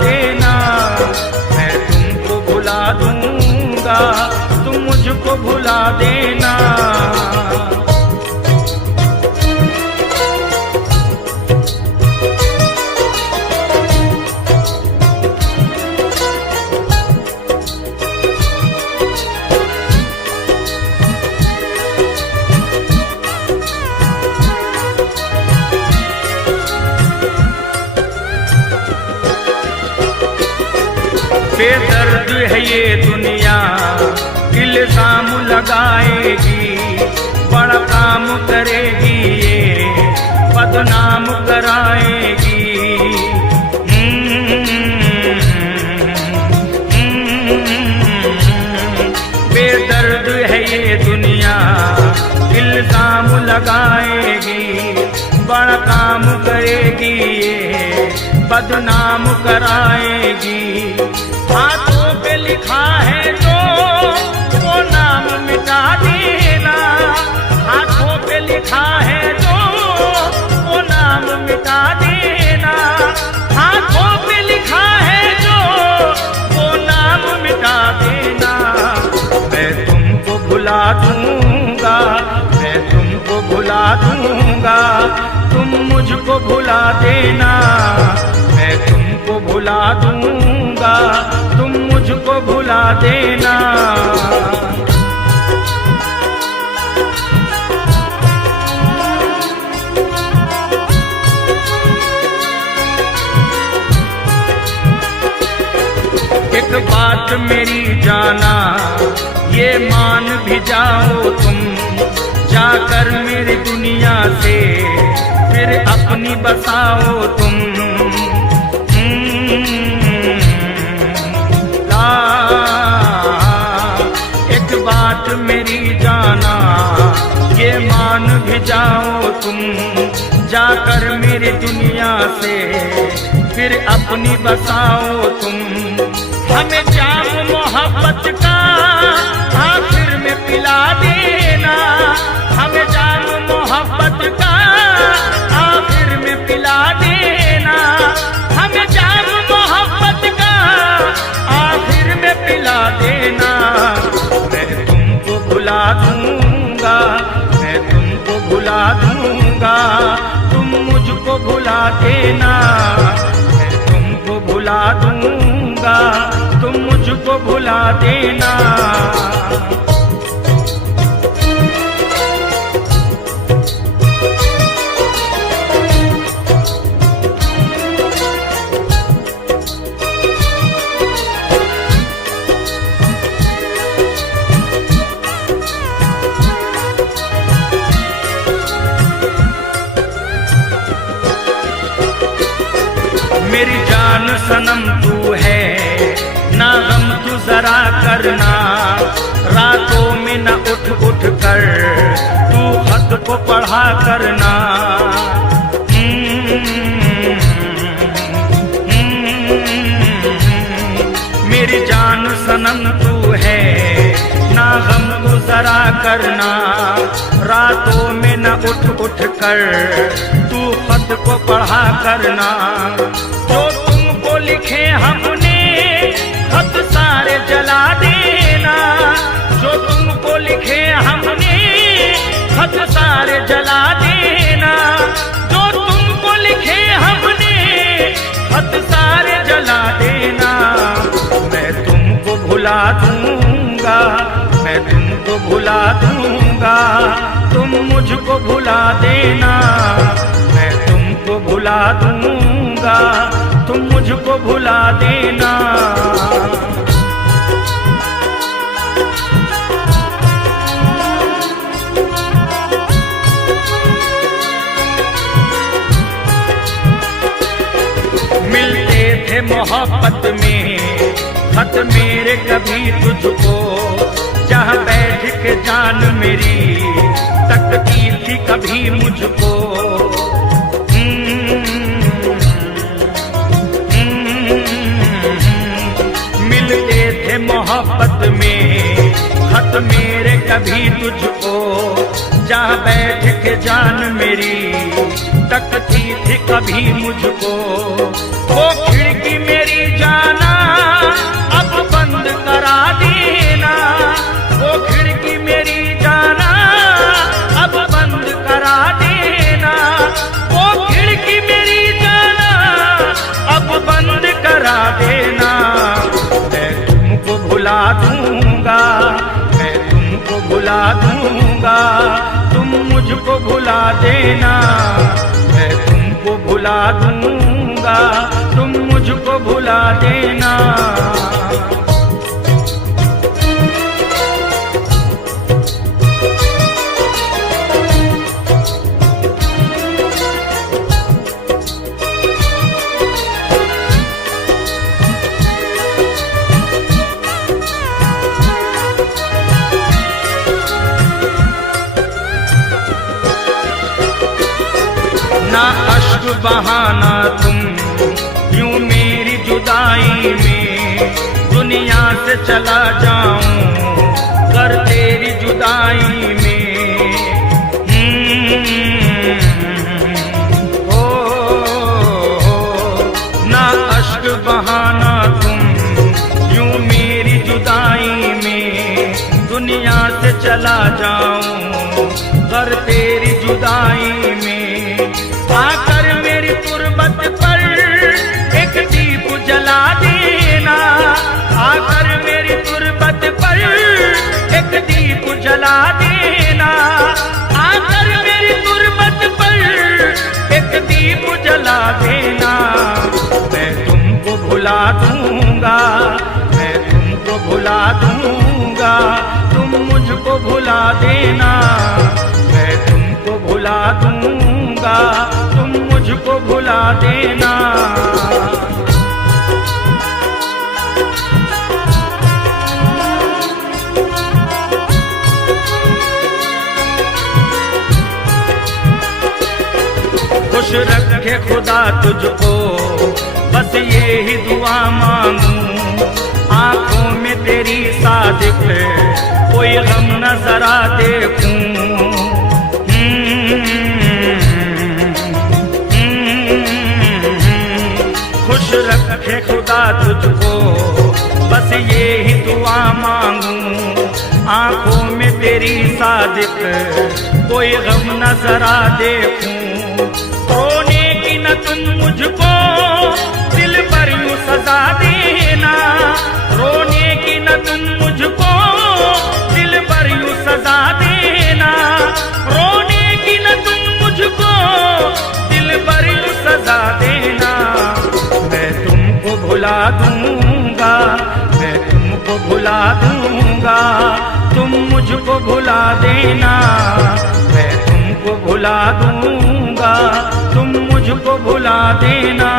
देना, मैं तुमको भुला दूंगा, तुम मुझको भुला देना। बेदर्द है ये दुनिया, इल्जाम लगाएगी, बड़ा काम करेगी ये, बदनाम कराएगी। बेदर्द है ये दुनिया, इल्जाम लगाएगी, बड़ा काम करेगी ये, बदनाम कराएगी। हाथों पे लिखा है जो वो नाम मिटा देना, हाथों पे लिखा है जो वो नाम मिटा देना, हाथों पे लिखा है जो वो नाम मिटा देना। मैं तुमको भुला दूंगा, मैं तुमको भुला दूंगा, तुम मुझको भुला देना, मैं तुमको भुला दूंगा, तुम मुझको भुला देना। एक बात मेरी जाना, ये मान भी जाओ तुम, जाकर मेरी दुनिया से फिर अपनी बसाओ तुम। एक बात मेरी जाना, ये मान भी जाओ तुम, जाकर मेरी दुनिया से फिर अपनी बसाओ तुम। हमें जाम मोहब्बत का आखिर में पिला देना, हमें जाम मोहब्बत का आखिर में पिला देना, हमें जाम मोहब्बत का आखिर में पिला देना। मैं तुमको भुला दूंगा, मैं तुमको भुला दूंगा, तुम मुझको भुला देना, मैं तुमको भुला दूंगा, तुम मुझको भुला देना। मेरी जान सनम तू है, ना गम तू जरा करना, रातों में न उठ उठ कर तू खत को पढ़ा करना। मेरी जान सनम तू है, ना गम तू जरा करना, रातों में न उठ उठ कर तू खत को पढ़ा करना। जो तुमको लिखे हमने खत सारे जला देना, जो तुमको लिखे हमने खत सारे जला देना, जो तुमको लिखे हमने खत सारे जला देना। मैं तुमको भुला दूंगा, मैं तुमको भुला दूंगा, तुम मुझको भुला देना, मैं तुमको भुला दूंगा, तुम मुझको भुला देना। मिलते थे मोहब्बत में खत मेरे कभी तुझको, जहाँ बैठ के जान मेरी तकती थी कभी मुझको। मिलते थे मोहब्बत में खत मेरे कभी तुझको, जहाँ बैठ के जान मेरी तकती थी कभी मुझको। वो खिड़की मेरी दूंगा, तुम मुझको भुला देना, मैं तुमको भुला दूंगा, तुम मुझको भुला देना। ना अश्क बहाना तुम यूं मेरी जुदाई में, दुनिया से चला जाऊं कर तेरी जुदाई में। ना अश्क बहाना तुम यूं मेरी जुदाई में, दुनिया से चला जाऊं कर तेरी जुदाई में। आकर मेरी तुरबत पर एक दीप जला देना, आकर मेरी तुरबत पर एक दीप जला देना, आकर मेरी तुरबत पर एक दीप जला देना। मैं तुमको भुला दूंगा, मैं तुमको भुला दूंगा, तुम मुझको भुला देना, मैं तुमको भुला दूंगा, तुम मुझको भुला देना। खुश रखे खुदा तुझको, बस ये ही दुआ मांगूं, आंखों में तेरी सादिक कोई गम न जरा देखूं। खुश रखे खुदा तुझको, बस ये ही दुआ मांगूं, आंखों में तेरी सादिक कोई गम न जरा देखूं। रोने की न तुम मुझको दिल पर यूं सजा देना, रोने की न तुम मुझको दिल पर यूं सजा देना, रोने की न तुम मुझको दिल पर यूं सजा देना। मैं तुमको भुला दूंगा, मैं तुमको भुला दूंगा, तुम मुझको भुला देना, मैं तुमको भुला दूंगा, तुम मुझको भुला देना।